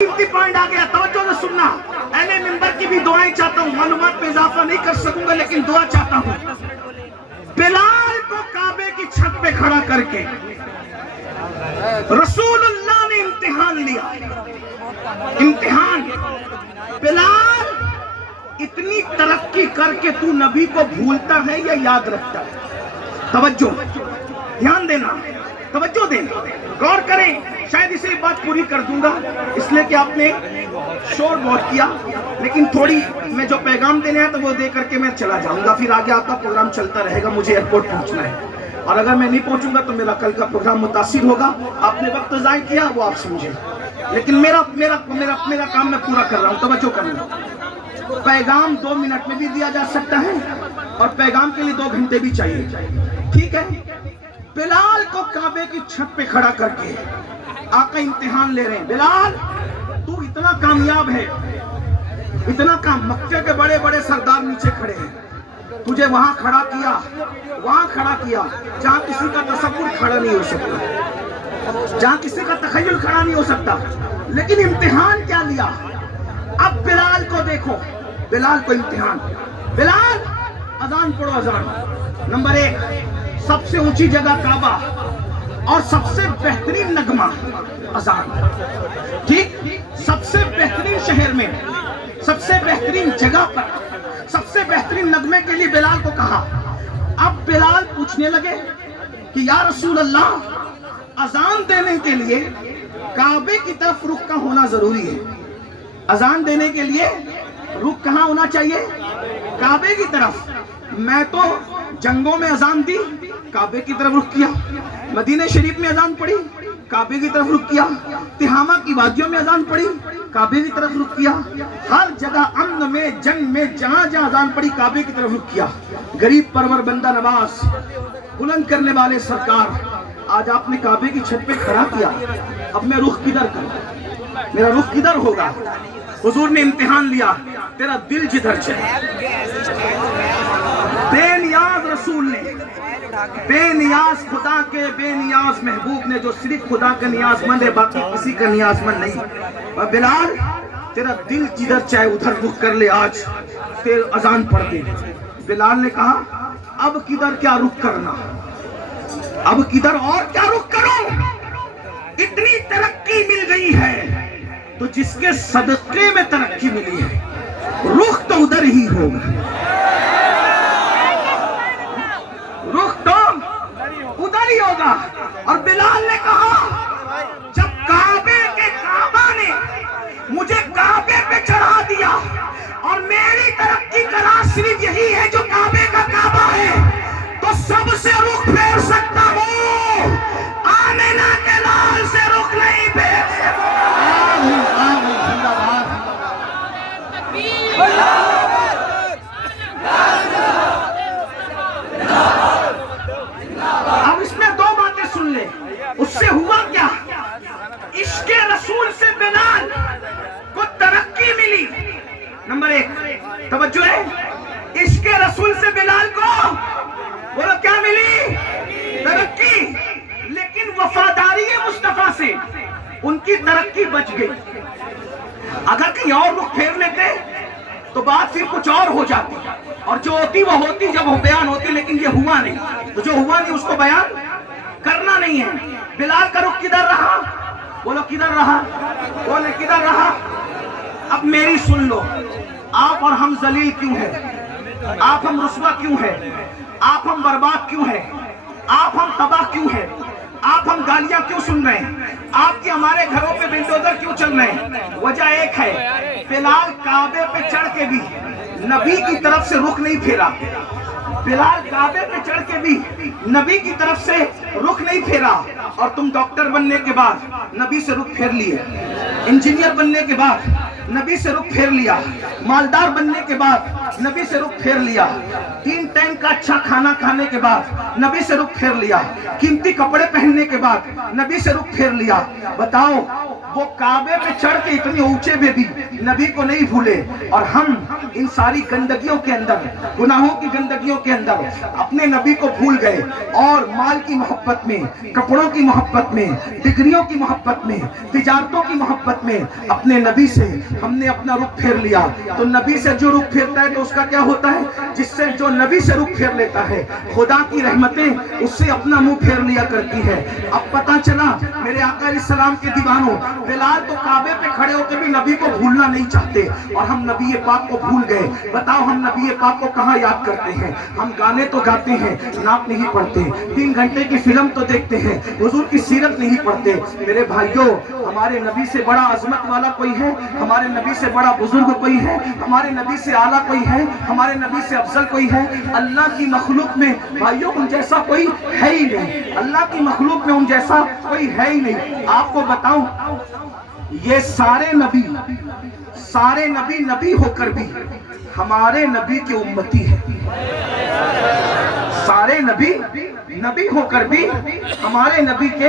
Point आ गया, तवज्जो से सुनना। अहले मिंबर की भी दुआएं चाहता हूँ, मालूमात में इजाफा नहीं कर सकूंगा लेकिन दुआ चाहता हूँ। बिलाल को काबे की छत पे खड़ा करके रसूलुल्लाह ने इम्तिहान लिया। इम्तिहान, बिलाल इतनी तरक्की करके तू नबी को भूलता है या याद रखता है? तवज्जो, ध्यान देना, तवज्जो दें, गौर करें। शायद इसे बात पूरी कर दूंगा इसलिए कि आपने शोर बहुत किया, लेकिन थोड़ी मैं जो पैगाम देने आया तो वो दे करके मैं चला जाऊंगा, फिर आगे आपका प्रोग्राम चलता रहेगा। मुझे एयरपोर्ट पहुंचना है और अगर मैं नहीं पहुंचूंगा तो मेरा कल का प्रोग्राम मुतासिर होगा। आपने वक्त ज़ाय किया वो आप समझे, लेकिन मेरा काम मैं पूरा कर रहा हूँ। तवज्जो करना, पैगाम 2 मिनट में भी दिया जा सकता है और पैगाम के लिए 2 घंटे भी चाहिए, ठीक है। बिलाल को काबे की छत पे खड़ा करके आका इम्तिहान ले रहे हैं। बिलाल, तू इतना कामयाब है, इतना काम, मक्के के बड़े बड़े सरदार नीचे खड़े हैं, तुझे वहां खड़ा किया जहां किसी का तसव्वुर खड़ा नहीं हो सकता, जहां किसी का तखय्युल खड़ा नहीं हो सकता। लेकिन इम्तिहान क्या लिया? अब बिलाल को देखो, बिलाल को इम्तिहान। बिलाल, अजान पढ़ो, अजान नंबर 1, सबसे ऊंची जगह काबा और सबसे बेहतरीन नगमा अजान, ठीक। सबसे बेहतरीन शहर में, सबसे बेहतरीन जगह पर, सबसे बेहतरीन नगमे के लिए बिलाल को कहा। अब बिलाल पूछने लगे कि या रसूल अल्लाह, अजान देने के लिए काबे की तरफ रुख का होना जरूरी है। अजान देने के लिए रुख कहाँ होना चाहिए? काबे की तरफ। मैं तो जंगों में अजान दी, काबे की तरफ रुख किया। मदीने शरीफ में अजान पड़ी, काबे की तरफ रुख किया। तिहामा की वादियों में अजान पड़ी, काबे की तरफ रुख किया। हर जगह अम्न में, जंग में, जहां जहां अजान पड़ी, काबे की तरफ रुख किया। गरीब परवर बंदा नवाज, बुलंद करने वाले सरकार, आज आपने काबे की छत पे खड़ा किया, अब मैं रुख किधर करूं? मेरा रुख किधर होगा? हुजूर ने इम्तिहान लिया, तेरा दिल जिधर चाहे। बेनियाज रसूल ने, बेनियाज खुदा के बेनियाज महबूब ने, जो सिर्फ खुदा का नियाजमंद है, बाकी किसी का नियाजमंद नहीं। और बिलाल, तेरा दिल जिधर चाहे उधर रुख कर ले, आज तेरे अजान पढ़ दे। बिलाल ने कहा, अब किधर क्या रुख करना, अब किधर और क्या रुख करूं? इतनी तरक्की मिल गई है तो जिसके सदक़े में तरक्की मिली है, रुख तो उधर ही होगा, रुख तो उधर ही होगा। और बिलाल ने कहा, जब काबे के काबा ने मुझे काबे पे चढ़ा दिया और मेरी तरक्की का राज सिर्फ यही है जो काबे का काबा है, तो सबसे रुख फेर सकता हूँ, आमिना के लाल से रुख नहीं फेर सकता। अब इसमें 2 बातें सुन ले। उससे हुआ क्या? इश्क़े रसूल से बिलाल को तरक्की मिली। नंबर 1, तवज्जो है, इश्क़े रसूल से बिलाल को बोलो क्या मिली? तरक्की। लेकिन वफादारी मुस्तफा से उनकी तरक्की बच गई। अगर कहीं और रुख फेर लेते तो बात फिर कुछ और हो जाती, और जो होती वो होती जब वो बयान होती, लेकिन ये हुआ नहीं, तो जो हुआ नहीं उसको बयान करना नहीं है। बिलाल का रुख किधर रहा? बोलो किधर रहा? बोले किधर रहा? अब मेरी सुन लो, आप और हम जलील क्यों हैं? आप हम रुस्वा क्यों हैं? आप हम बर्बाद क्यों हैं? आप हम तबाह क्यों हैं? आप हम गालियां क्यों सुन रहे हैं? आपके हमारे घरों पे बिल्डोजर क्यों चल रहे हैं? वजह एक है, बिलाल काबे पे चढ़ के भी नबी की तरफ से रुख नहीं फेरा। बिलाल काबे पे चढ़ के भी नबी की तरफ से रुख नहीं फेरा। और तुम डॉक्टर बनने के बाद नबी से रुख फेर लिए, इंजीनियर बनने के बाद नबी से रुख फेर लिया, मालदार बनने के बाद नबी से रुख फेर लिया, 3 टाइम का अच्छा खाना खाने के बाद नबी से रुख फेर लिया, कीमती कपड़े पहनने के बाद नबी से रुख फेर लिया। बताओ, वो काबे पे चढ़ के इतने ऊंचे में भी नबी को नहीं भूले, और हम ان ساری گندگیوں کے اندر، گناہوں کی گندگیوں کے اندر اپنے نبی کو بھول گئے اور مال کی محبت میں، کپڑوں کی محبت میں، ڈگریوں کی محبت میں، تجارتوں کی محبت میں اپنے نبی سے ہم نے اپنا رخ پھیر لیا۔ تو نبی سے جو رخ پھیرتا ہے تو اس کا کیا ہوتا ہے؟ جس سے جو نبی سے رخ پھیر لیتا ہے، خدا کی رحمتیں اس سے اپنا منہ پھیر لیا کرتی ہے۔ اب پتہ چلا میرے آقا علیہ السلام کے دیوانوں، بلال تو کعبے پہ کھڑے ہو کے بھی نبی کو بھولنا نہیں چاہتے، اور ہم نبی پاک کو بھول گئے۔ بتاؤ ہم نبی پاک کو کہاں یاد کرتے ہیں؟ ہم گانے تو گاتے ہیں، نعت نہیں پڑھتے، 3 گھنٹے کی فلم تو دیکھتے ہیں، حضور کی سیرت نہیں پڑھتے۔ میرے بھائیوں، ہمارے نبی سے بڑا عظمت والا کوئی ہے؟ ہمارے نبی سے بڑا بزرگ کوئی ہے؟ ہمارے نبی سے اعلیٰ کوئی ہے؟ ہمارے نبی سے افضل کوئی ہے؟ اللہ کی مخلوق میں بھائیوں ان جیسا کوئی ہے ہی نہیں، اللہ کی مخلوق میں ان جیسا کوئی ہے ہی نہیں۔ آپ کو بتاؤں، یہ سارے نبی نبی ہو کر بھی ہمارے نبی کے امتی ہیں۔ سارے نبی نبی ہو کر بھی ہمارے نبی کے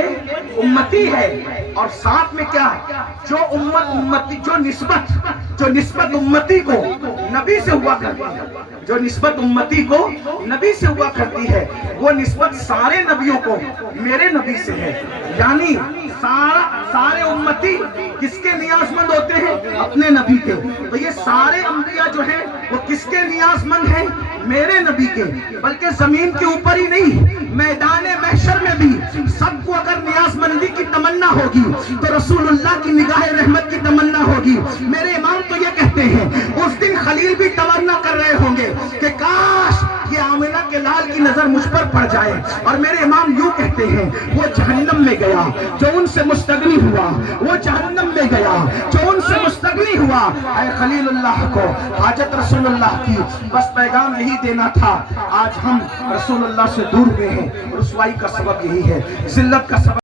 امتی ہے، اور ساتھ میں کیا ہے؟ جو نسبت امتی کو نبی سے ہوا کرتی ہے، جو نسبت امتی کو نبی سے ہوا کرتی ہے، وہ نسبت سارے نبیوں کو میرے نبی سے ہے۔ یعنی سارے امتی کس کے نیاز مند ہوتے ہیں؟ اپنے نبی کے۔ تو یہ سارے انبیاء جو ہیں وہ کس کے نیاز مند ہیں؟ میرے نبی کے۔ بلکہ زمین کے اوپر ہی نہیں، میدان محشر میں بھی سب کو اگر نیاز مندی کی تمنا ہوگی تو رسول اللہ کی نگاہ رحمت کی تمنا ہوگی۔ میرے امام تو یہ کہتے ہیں، اس دن خلیل بھی تمنا کر رہے ہوں گے کہ کاش یہ آمنہ کے لال کی نظر مجھ پر پڑ جائے۔ اور میرے امام یوں کہتے ہیں، وہ جہنم میں گیا جو ان سے مستغنی ہوا، وہ جہنم میں گیا جو ان سے مستغنی ہوا۔ اے خلیل اللہ کو حاجت رسول اللہ کی، بس پیغام یہی دینا تھا۔ آج ہم رسول اللہ سے دور ہوئے ہیں، رسوائی کا سبب یہی ہے، ذلت کا سبب